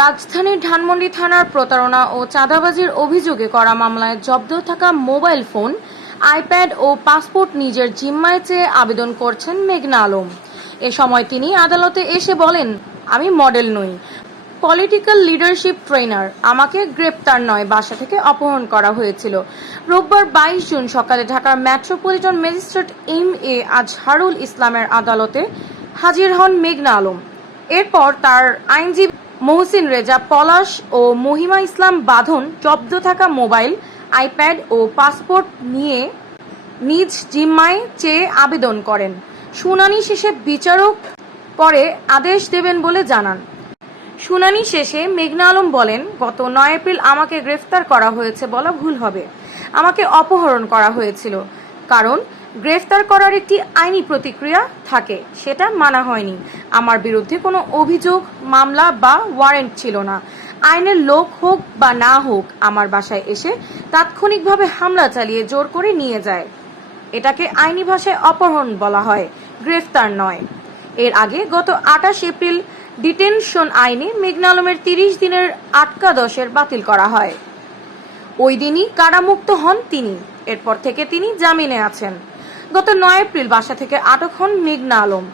রাজধানীর ধানমন্ডি থানার প্রতারণা ও চাঁদাবাজির অভিযোগে করা মামলায় জব্দ থাকা মোবাইল ফোন, আইপ্যাড ও পাসপোর্ট নিজের জিম্মায় চেয়ে আবেদন করছেন মেঘনা আলম। এ সময় তিনি আদালতে এসে বলেন, আমি মডেল নই, পলিটিক্যাল লিডারশিপ ট্রেনার। আমাকে গ্রেপ্তার নয়, বাসা থেকে অপহরণ করা হয়েছিল। রোববার 22 জুন সকালে ঢাকার মেট্রোপলিটন ম্যাজিস্ট্রেট এম.এ. আজহারুল ইসলামের আদালতে হাজির হন মেঘনা আলম। এরপর তার আইনজীবী মহসিন রেজা পলাশ ও মহিমা ইসলাম বাঁধন জব্দ থাকা মোবাইল, আইপ্যাড ও পাসপোর্ট নিয়ে নিজ জিম্মায় চেয়ে আবেদন করেন। শুনানি শেষে বিচারক পরে আদেশ দেবেন বলে জানান। শুনানি শেষে মেঘনা আলম বলেন, গত 9 এপ্রিল আমাকে গ্রেফতার করা হয়েছে বলা ভুল হবে। আমাকে অপহরণ করা হয়েছিল, কারণ গ্রেফতার করার একটি আইনি প্রতিক্রিয়া থাকে, সেটা মানা হয়নি। আমার বিরুদ্ধে কোনো অভিযোগ, মামলা বা ওয়ারেন্ট ছিল না। আইনের লোক হোক বা না হোক আমার বাসায় এসে তাৎক্ষণিকভাবে হামলা চালিয়ে জোর করে নিয়ে যায়। এটাকে আইনি ভাষায় অপহরণ বলা হয়, গ্রেফতার নয়। এর আগে গত 28 এপ্রিল ডিটেনশন আইনে মেঘনা আলমের 30 দিনের আটকাদশের বাতিল করা হয়। ওই দিনই কারামুক্ত হন তিনি। এরপর থেকে তিনি জামিনে আছেন। গত 9 এপ্রিল বাসা থেকে আটক হন মেঘনা আলম।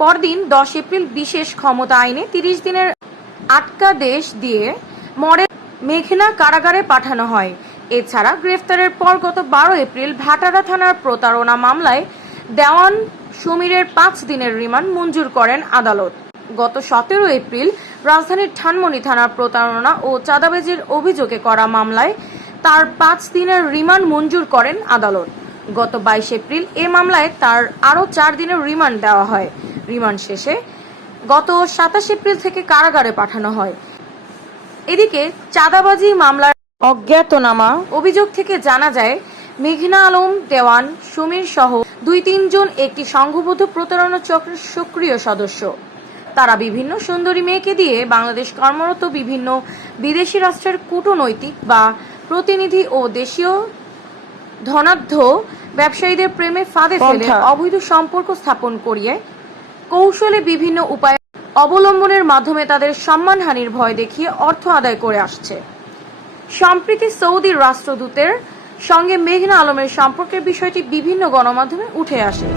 পরদিন 10 এপ্রিল বিশেষ ক্ষমতা আইনে 30 দিনের আটকাদেশ দিয়ে মেঘনা কারাগারে পাঠানো হয়। এছাড়া গ্রেফতারের পর গত 12 এপ্রিল ভাটারা থানার প্রতারণা মামলায় দেওয়ান সমীরের 5 দিনের রিমান্ড মঞ্জুর করেন আদালত। গত 17 এপ্রিল রাজধানীর ধানমন্ডি থানার প্রতারণা ও চাঁদাবাজির অভিযোগে করা মামলায় তার 5 দিনের রিমান্ড মঞ্জুর করেন আদালত। গত 22 এপ্রিল এ মামলায় তার আরও 4 দিনের রিমান্ড দেওয়া হয়। রিমান্ড শেষে গত 27 এপ্রিল থেকে কারাগারে পাঠানো হয়। এদিকে চাঁদাবাজি মামলার অজ্ঞাতনামা অভিযোগ থেকে জানা যায়, মেঘনা আলম, দেওয়ান সমীর সহ 2-3 জন একটি সংঘবদ্ধ প্রতারণা চক্রের সক্রিয় সদস্য। তারা বিভিন্ন সুন্দরী মেয়েকে দিয়ে বাংলাদেশ কর্মরত বিভিন্ন বিদেশি রাষ্ট্রের কূটনৈতিক বা প্রতিনিধি ও দেশীয় ধনাঢ্য ব্যবসায়ীদের প্রেমে ফাঁদে ফেলে অবৈধ সম্পর্ক স্থাপন করিয়ে কৌশলে বিভিন্ন উপায় অবলম্বনের মাধ্যমে তাদের সম্মানহানির ভয় দেখিয়ে অর্থ আদায় করে আসছে। সম্প্রতি সৌদির রাষ্ট্রদূতের সঙ্গে মেঘনা আলমের সম্পর্কের বিষয়টি বিভিন্ন গণমাধ্যমে উঠে আসে।